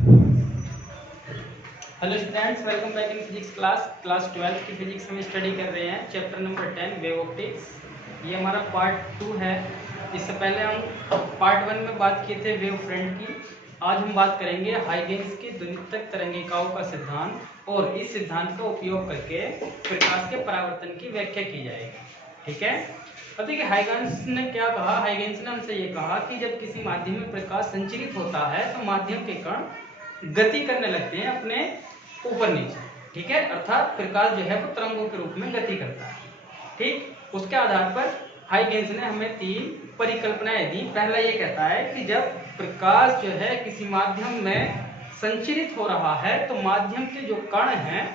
Hello students, welcome back in physics class 12 की physics में study कर रहे हैं चैप्टर नंबर 10 वेव ऑप्टिक्स। ये हमारा पार्ट 2 है। इससे पहले हम पार्ट 1 में बात किए थे वेव फ्रंट की। आज हम बात करेंगे हाइगेंस के द्वितीयक तरंगिकाओं का सिद्धांत और इस सिद्धांत का उपयोग करके प्रकाश के परावर्तन की व्याख्या की जाएगी। ठीक है। अब देखिए हाइगेंस ने क्या कहा। हाइगेंस ने हमसे ये कहा कि जब किसी माध्यम में प्रकाश संचरित होता है तो माध्यम के कण गति करने लगते हैं अपने ऊपर नीचे। ठीक है, अर्थात प्रकाश जो है वो तरंगों के रूप में गति करता है। ठीक, उसके आधार पर हाइगेंस ने हमें 3 परिकल्पनाएं दी। पहला ये कहता है कि जब प्रकाश जो है किसी माध्यम में संचरित हो रहा है तो माध्यम के जो कण हैं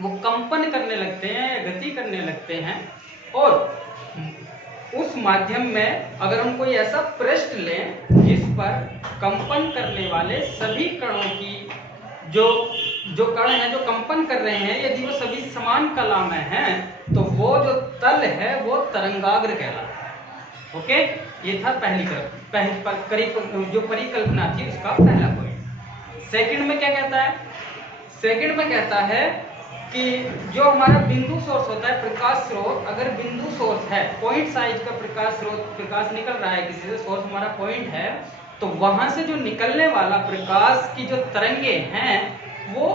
वो कंपन करने लगते हैं या गति करने लगते हैं, और उस माध्यम में अगर हम कोई ऐसा पृष्ठ लें जिस पर कंपन करने वाले सभी कणों की जो कण हैं जो कंपन कर रहे हैं, यदि वो सभी समान कला में हैं तो वो जो तल है वो तरंगाग्र कहलाता है। ओके, ये था जो परिकल्पना थी उसका पहला पॉइंट। सेकंड में क्या कहता है? सेकंड में कहता है कि जो हमारा बिंदु सोर्स होता है, प्रकाश स्रोत, अगर बिंदु सोर्स है, पॉइंट साइज का प्रकाश स्रोत, प्रकाश निकल रहा है किसी से, सोर्स हमारा पॉइंट है, तो वहां से जो निकलने वाला प्रकाश की जो तरंगे हैं वो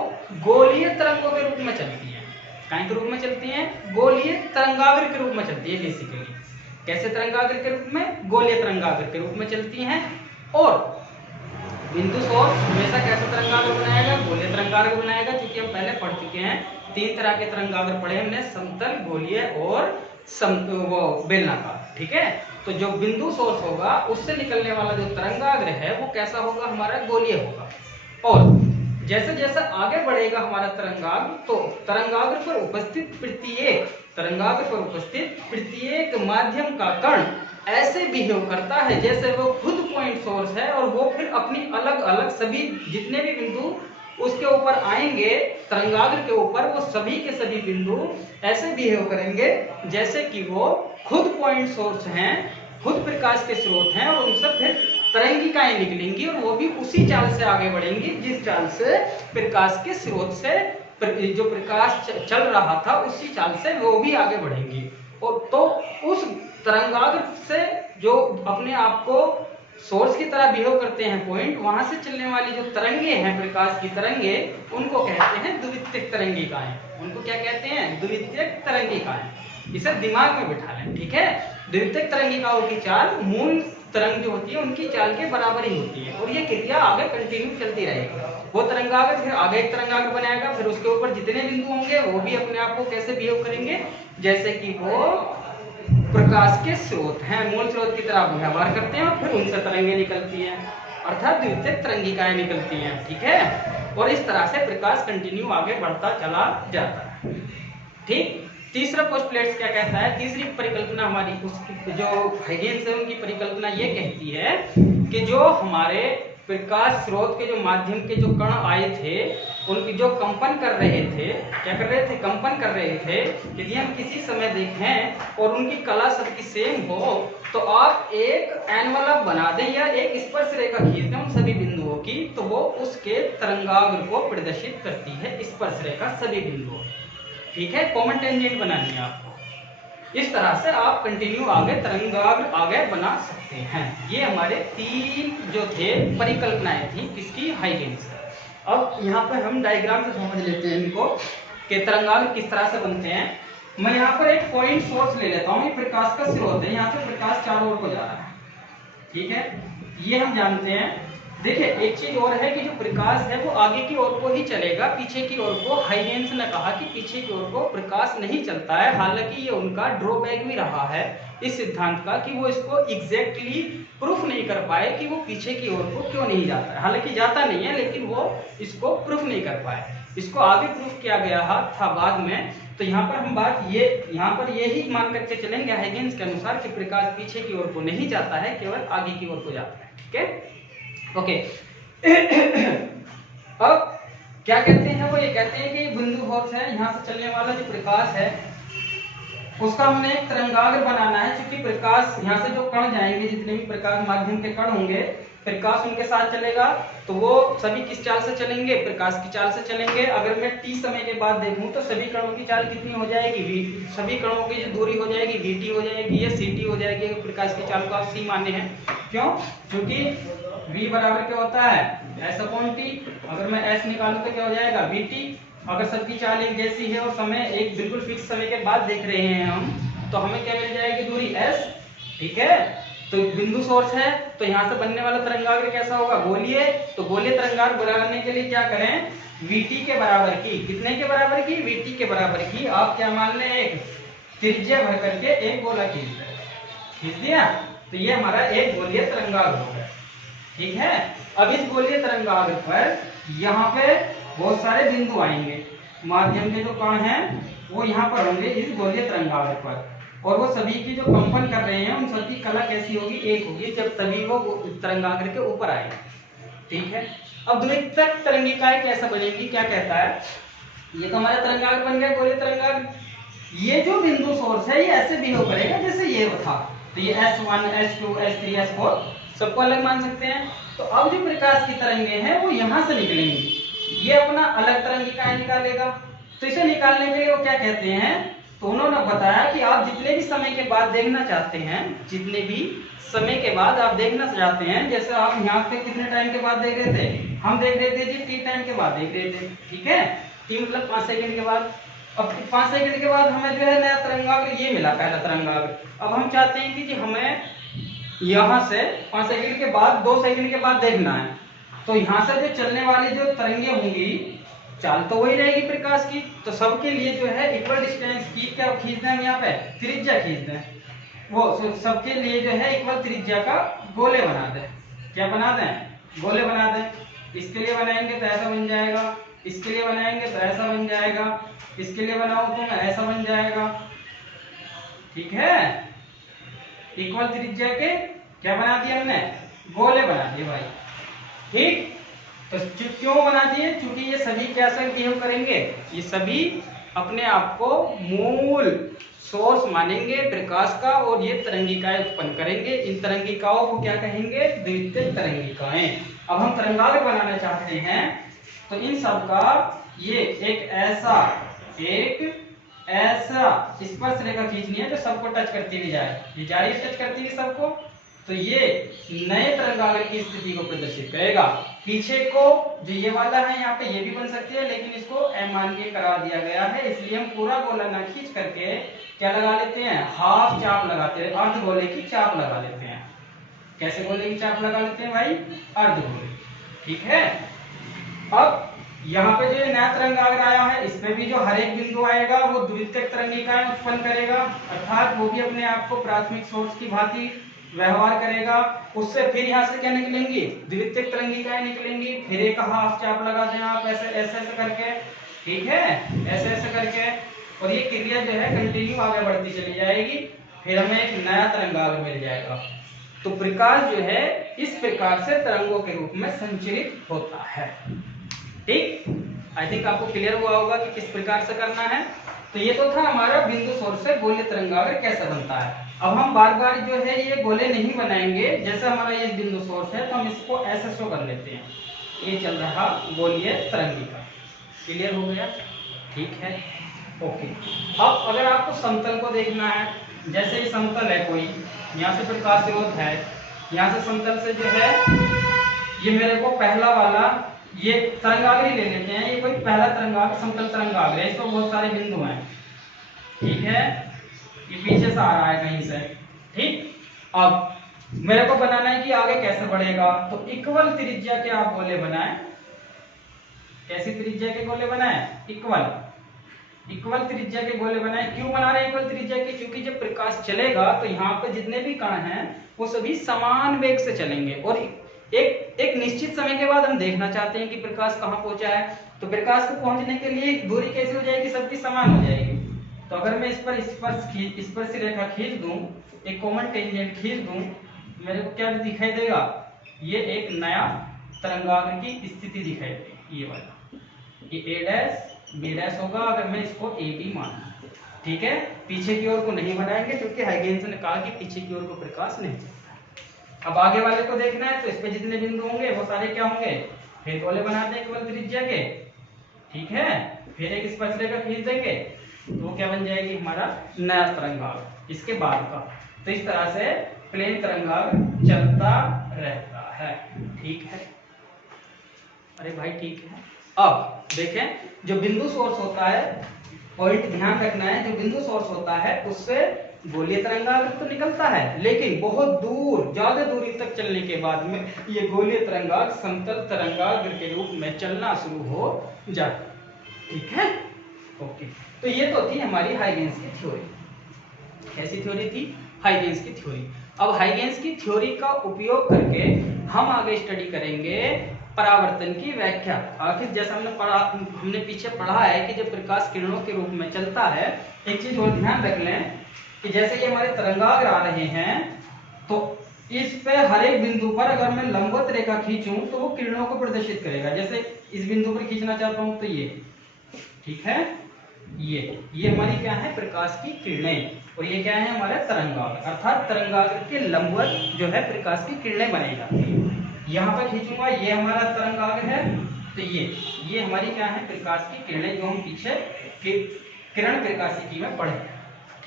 गोलीय तरंगों के रूप में चलती हैं। काय के रूप में चलती हैं? गोलीय तरंगाग्र के रूप में चलती है। बेसिकली कैसे तरंगाग्र के रूप में? गोलीय तरंगाग्र के रूप में चलती हैं। और बिंदु सोर्स हमेशा कैसे तरंगाग्र बनाएगा? गोलीय तरंगाग्र बनाएगा, क्योंकि हम पहले पढ़ चुके हैं 3 तरह के तरंगाग्र पढ़े हमने, समतल, गोलीय और बेलनाकार। ठीक है, तो जो बिंदु सोर्स होगा उससे निकलने वाला जो तरंगाग्र है वो कैसा होगा? हमारा गोलीय होगा। और जैसे जैसे आगे बढ़ेगा हमारा तरंगाग्र, तो तरंगाग्र पर उपस्थित प्रत्येक माध्यम का कण ऐसे बिहेव करता है जैसे वो खुद पॉइंट सोर्स है, और वो फिर अपनी अलग अलग सभी जितने भी बिंदु उसके ऊपर आएंगे तरंगाग्र के ऊपर, वो सभी के सभी बिंदु ऐसे बिहेव करेंगे जैसे कि वो खुद पॉइंट सोर्स हैं, खुद प्रकाश के स्रोत हैं, और उनसे फिर तरंगिकाएं निकलेंगी और वो भी उसी चाल से आगे बढ़ेंगी जिस चाल से प्रकाश के स्रोत से जो प्रकाश चल रहा था उसी चाल से वो भी आगे बढ़ेंगी। और तो उस तरंगाग्र से जो अपने आप को सोर्स की तरह बिहेव करते हैं पॉइंट, वहां से चलने वाली जो तरंगे हैं, प्रकाश की तरंगे, उनको कहते हैं द्वितीयक तरंगिकाएं। उनको क्या कहते हैं? द्वितीयक तरंगिकाएं। इसे दिमाग में बिठा लें। ठीक है, द्वितीयक तरंगिकाओं की चाल मूल तरंग जो होती है उनकी चाल के बराबर ही होती है, और ये क्रिया आगे कंटिन्यू चलती रहेगी। वो तरंगाग्र फिर आगे एक तरंगाग्र बनाएगा, फिर उसके ऊपर जितने बिंदु होंगे वो भी अपने आप को कैसे बिहेव करेंगे? जैसे कि वो प्रकाश के स्रोत हैं, मूल स्रोत की तरह व्यवहार करते हैं, और फिर उनसे तरंगे निकलती हैं, अर्थात द्वितीयक तरंगिकाएं निकलती हैं। ठीक है, और इस तरह से प्रकाश कंटिन्यू आगे बढ़ता चला जाता है। ठीक, तीसरा पोस्टुलेट क्या कहता है? तीसरी परिकल्पना हमारी उसकी जो हाइगेंस है उनकी परिकल्पना ये कहती है कि जो हमारे प्रकाश स्रोत के जो माध्यम के जो कण आए थे उनकी जो कंपन कर रहे थे, क्या कर रहे थे? कंपन कर रहे थे। यदि हम किसी समय देखें और उनकी कला सबकी सेम हो तो आप एक एनवलप बना दें या एक स्पर्श रेखा खींच दें उन सभी बिंदुओं की, तो वो उसके तरंगाग्र को प्रदर्शित करती है, स्पर्श रेखा सभी बिंदुओं। ठीक है, कॉमन टेंजेंट बनानी है आपको। इस तरह से आप कंटिन्यू आगे तरंगाग्र आगे बना सकते हैं। ये हमारे 3 जो थे परिकल्पनाएं थी किसकी? हाइगेंस। अब यहाँ पे हम डायग्राम से समझ लेते हैं इनको कि तरंगाग्र किस तरह से बनते हैं। मैं यहाँ पर एक पॉइंट सोर्स ले लेता हूँ, ये प्रकाश का स्रोत है, यहाँ से प्रकाश चारों ओर को जा रहा है। ठीक है, ये हम जानते हैं। देखिए एक चीज और है कि जो प्रकाश है वो आगे की ओर को ही चलेगा, पीछे की ओर को हाइगेंस ने कहा कि पीछे की ओर को प्रकाश नहीं चलता है। हालांकि ये उनका ड्रॉबैक भी रहा है इस सिद्धांत का कि वो इसको एग्जैक्टली प्रूफ नहीं कर पाए कि वो पीछे की ओर को क्यों नहीं जाता है। हालांकि जाता नहीं है, लेकिन वो इसको प्रूफ नहीं कर पाए। इसको आगे प्रूफ किया गया था बाद में। तो यहाँ पर हम बात यहाँ पर यही मान करके चलेंगे हाइगेंस के अनुसार कि प्रकाश पीछे की ओर को नहीं जाता है, केवल आगे की ओर को जाता है। ठीक है, ओके। अब क्या कहते हैं? वो ये कहते हैं कि बिंदु सोर्स है, यहाँ से चलने वाला जो प्रकाश है उसका हमने एक तरंगाग्र बनाना है, क्योंकि प्रकाश यहाँ से जो कण जाएंगे, जितने भी प्रकाश माध्यम के कण होंगे प्रकाश उनके साथ चलेगा तो वो सभी किस चाल से चलेंगे, प्रकाश की चाल से चलेंगे। अगर मैं t समय के बाद देखूं तो सभी कणों की चाल कितनी हो जाएगी, सभी कणों की जो दूरी हो जाएगी vt हो जाएगी, ये ct हो जाएगी। प्रकाश की चाल को आप c माने हैं, क्यों, क्योंकि v बराबर क्या होता है s/t। अगर मैं s निकालूं तो क्या हो जाएगा vt। अगर सबकी चाल एक जैसी है और समय एक बिल्कुल फिक्स समय के बाद देख रहे हैं हम, तो हमें क्या मिल जाएगी दूरी s, ठीक है। तो बिंदु सोर्स है तो यहाँ से बनने वाला तरंगाग्र कैसा होगा, गोलीय। तो गोलीय तरंगाग्र बनाने के लिए क्या करें, vt के बराबर की, कितने के बराबर की, vt के बराबर की आप क्या मान लें, एक त्रिज्या भर करके एक गोला खींच दिया, तो ये हमारा एक गोलीय तरंगाग्र हो गया, ठीक है। अब इस गोलीय तरंगाग्र पर यहाँ पे बहुत सारे बिंदु आएंगे, माध्यम के जो कण हैं वो यहाँ पर होंगे इस गोलीय तरंगाग्र पर, और वो सभी की जो कंपन कर रहे हैं उन सबकी कला कैसी होगी, एक होगी, जब सभी वो तरंगाग्र के ऊपर आएंगे, ठीक है। अब द्वितीयक तरंगिकाएं कैसा बनेगी, क्या कहता है, ये तो हमारा तरंगाग्र बन गया गोलीय तरंगाग्र। ये जो बिंदु सोर्स है ये ऐसे बिहेव करेगा जैसे ये था, तो ये S1 S2 S3 S4 सबको अलग मान सकते हैं। तो अब जो प्रकाश की तरंगे हैं वो यहां से निकलेंगी, ये अपना अलग तरंगिकाएं निकालेगा। तो इसे निकालने के लिए वो क्या कहते हैं, तो उन्होंने बताया कि आप जितने भी समय के बाद देखना चाहते हैं, जितने भी समय के बाद आप देखना चाहते हैं, जैसे आप यहाँ पे कितने टाइम के बाद देख रहे थे, हम देख रहे थे जी t टाइम के बाद देख रहे थे, ठीक है, t मतलब 5 सेकंड के बाद। अब 5 सेकंड के बाद हमें जो है नया तरंगाग्र ये मिला, पहला तरंगाग्र। अब हम चाहते हैं कि जी हमें यहाँ से 5 सेकंड के बाद 2 सेकंड के बाद देखना है, तो यहाँ से जो चलने वाली जो तरंगे होंगी चाल तो वही रहेगी प्रकाश की, तो सबके लिए जो है इक्वल डिस्टेंस की क्या खींच दें, यहाँ पे त्रिज्या खींच दें, वो सबके लिए जो है इक्वल त्रिज्या का गोले बना दें, क्या बना दें, गोले बना दें। इसके लिए बनाएंगे तो ऐसा बन जाएगा, इसके लिए बनाएंगे तो ऐसा बन जाएगा, इसके लिए बनाओ तो ऐसा बन जाएगा, ठीक है। इक्वल त्रिज्या के क्या बना दिए हमने, गोले बना दिए भाई, ठीक। तो क्यों बना दिए, क्योंकि ये सभी कैसा बिहेव करेंगे, ये सभी अपने आप को मूल सोर्स मानेंगे प्रकाश का, और ये तरंगिकाएं उत्पन्न करेंगे। इन तरंगिकाओं को क्या कहेंगे, द्वितीयक तरंगिकाएं। अब हम तरंगाग्र बनाना चाहते हैं तो इन सब का ये एक ऐसा स्पर्श रेखा खींचनी है जो सबको टच करती हुई जाए, ये जा रही है टच करती हुई सबको, तो ये नए तरंगाग्र की स्थिति को प्रदर्शित करेगा। पीछे को जो ये वाला है यहाँ पे ये भी बन सकती है, लेकिन इसको m मान के करा दिया गया है, इसलिए हम पूरा गोला ना खींच करके क्या लगा लेते हैं, हाफ चाप लगाते हैं, अर्ध गोले की चाप लगा लेते हैं। कैसे गोले की चाप लगा लेते हैं भाई, अर्ध गोले, ठीक है। अब यहाँ पे जो नया तरंगाग्र आया है इसमें भी जो हर एक बिंदु आएगा वो द्वितीयक तरंगिकाएं उत्पन्न करेगा, अर्थात वो भी अपने आप को प्राथमिक सोर्स की भांति व्यवहार करेगा। उससे फिर यहाँ से क्या निकलेंगी, द्वितीयक तरंगिकाएं निकलेंगी, फिर एक हाफ चाप लगा दें आप ऐसे ऐसे ऐसे करके, ठीक है, ऐसे ऐसे करके, और ये क्रिया जो है कंटिन्यू आगे बढ़ती चली जाएगी, फिर हमें एक नया तरंगाग्र मिल जाएगा। तो प्रकाश जो है इस प्रकार से तरंगों के रूप में संचरित होता है, ठीक। आई थिंक आपको क्लियर हुआ होगा कि किस प्रकार से करना है। तो ये तो था हमारा बिंदु सोर्स से गोलीय तरंगाग्र कैसा बनता है। अब हम बार बार जो है ये गोले नहीं बनाएंगे, जैसे हमारा ये बिंदु सोर्स है तो हम इसको ऐसे शो कर लेते हैं, ये चल रहा गोलीय तरंगिका, क्लियर हो गया, ठीक है, ओके। अब अगर आपको समतल को देखना है, जैसे ये समतल है कोई, यहाँ से प्रकाश स्रोत है, यहाँ से समतल से जो है ये मेरे को पहला वाला ये तरंगाग्र ही ले लेते हैं, ये कोई पहला तरंगाग्र समतल तरंगाग्र है, इसमें बहुत सारे बिंदु हैं, ठीक है, ये पीछे से आ रहा है कहीं से, ठीक। अब मेरे को बनाना है कि आगे कैसे बढ़ेगा, तो इक्वल त्रिज्या के आप गोले बनाएं, कैसी त्रिज्या के गोले बनाएं, इक्वल त्रिज्या के गोले बनाएं। क्यों बना रहे हैं इक्वल त्रिज्या के, क्योंकि जब प्रकाश चलेगा तो यहाँ पे जितने भी कण हैं वो सभी समान वेग से चलेंगे, और एक निश्चित समय के बाद हम देखना चाहते हैं कि प्रकाश कहाँ पहुंचा है, तो प्रकाश को पहुंचने के लिए दूरी कैसी हो जाएगी, सबकी समान हो जाएगी। तो अगर मैं इस पर स्पर्श रेखा खींच दूं, एक कॉमन टेंजेंट खींच दूं, मेरे को क्या दिखाई देगा, ये एक नया तरंगाग्र की स्थिति दिखाई देगी, ये वाला, ये a डैश b डैश होगा अगर मैं इसको a b मानूं, ठीक है। पीछे की ओर को नहीं बनाएंगे क्योंकि हाइगेन्स ने कहा कि पीछे की ओर को प्रकाश नहीं चलता, अब आगे वाले को देखना है तो इस पे जितने बिंदु होंगे वो सारे क्या होंगे, फेतोले बनाते हैं केवल त्रिज्या के, ठीक है। फिर एक स्पर्शरेखा खींच देंगे तो क्या बन जाएगी हमारा नया तरंगाग्र इसके बाद का। तो इस तरह से प्लेन तरंगाग्र चलता रहता है, ठीक है। अरे भाई ठीक है। अब देखें जो बिंदु सोर्स होता है, पॉइंट ध्यान रखना है, जो बिंदु सोर्स होता है उससे गोलीय तरंगाग्र तो निकलता है, लेकिन बहुत दूर ज्यादा दूरी तक चलने के बाद में ये गोलीय तरंगाग्र समतल तरंगाग्र के रूप में चलना शुरू हो जाता है, ठीक है। ओके, तो ये तो थी हमारी हाइगेंस की थ्योरी। कैसी थ्योरी थी? हाइगेंस की थ्योरी। अब हाइगेंस की थ्योरी का उपयोग करके हम आगे स्टडी करेंगे परावर्तन की व्याख्या। आखिर जैसा हमने पीछे पढ़ा है कि जब प्रकाश किरणों के रूप में चलता है, एक चीज और ध्यान रख लें कि जैसे ये हमारे तरंगाग्र आ रहे हैं तो इस पे हर एक बिंदु पर अगर मैं लंबवत रेखा खींचूं तो वो किरणों को प्रदर्शित करेगा। जैसे इस बिंदु पर खींचना चाहता हूं तो ये, ठीक है, ये हमारी क्या है, प्रकाश की किरणें, और ये क्या है हमारा तरंगाग्र, अर्थात तरंगाग्र के लंबवत जो है प्रकाश की किरणें बनाई जाती है। यहाँ पर खींचूंगा, ये हमारा तरंगाग्र है, तो ये हमारी क्या है, प्रकाश की किरणें, जो हम पीछे किरण प्रकाशिकी में पढ़े,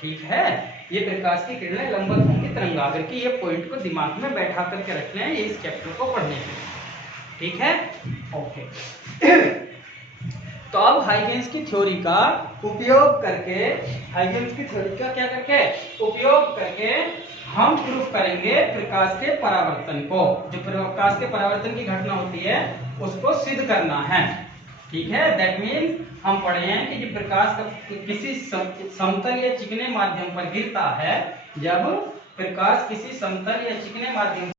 ठीक है। ये प्रकाश की किरणें लंबवत होंगी तरंगाग्र की। ये पॉइंट को दिमाग में बैठा करके रखना है ये इस चैप्टर को पढ़ने के, ठीक है। ओके तो अब हाइगेंस की थ्योरी का उपयोग करके, हाइगेंस की थ्योरी का क्या करके उपयोग करके हम प्रूफ करेंगे प्रकाश के परावर्तन को। जो प्रकाश के परावर्तन की घटना होती है उसको सिद्ध करना है, ठीक है। दैट मीन्स हम पढ़े हैं कि जब प्रकाश किसी समतल या चिकने माध्यम पर गिरता है, जब प्रकाश किसी समतल या चिकने माध्यम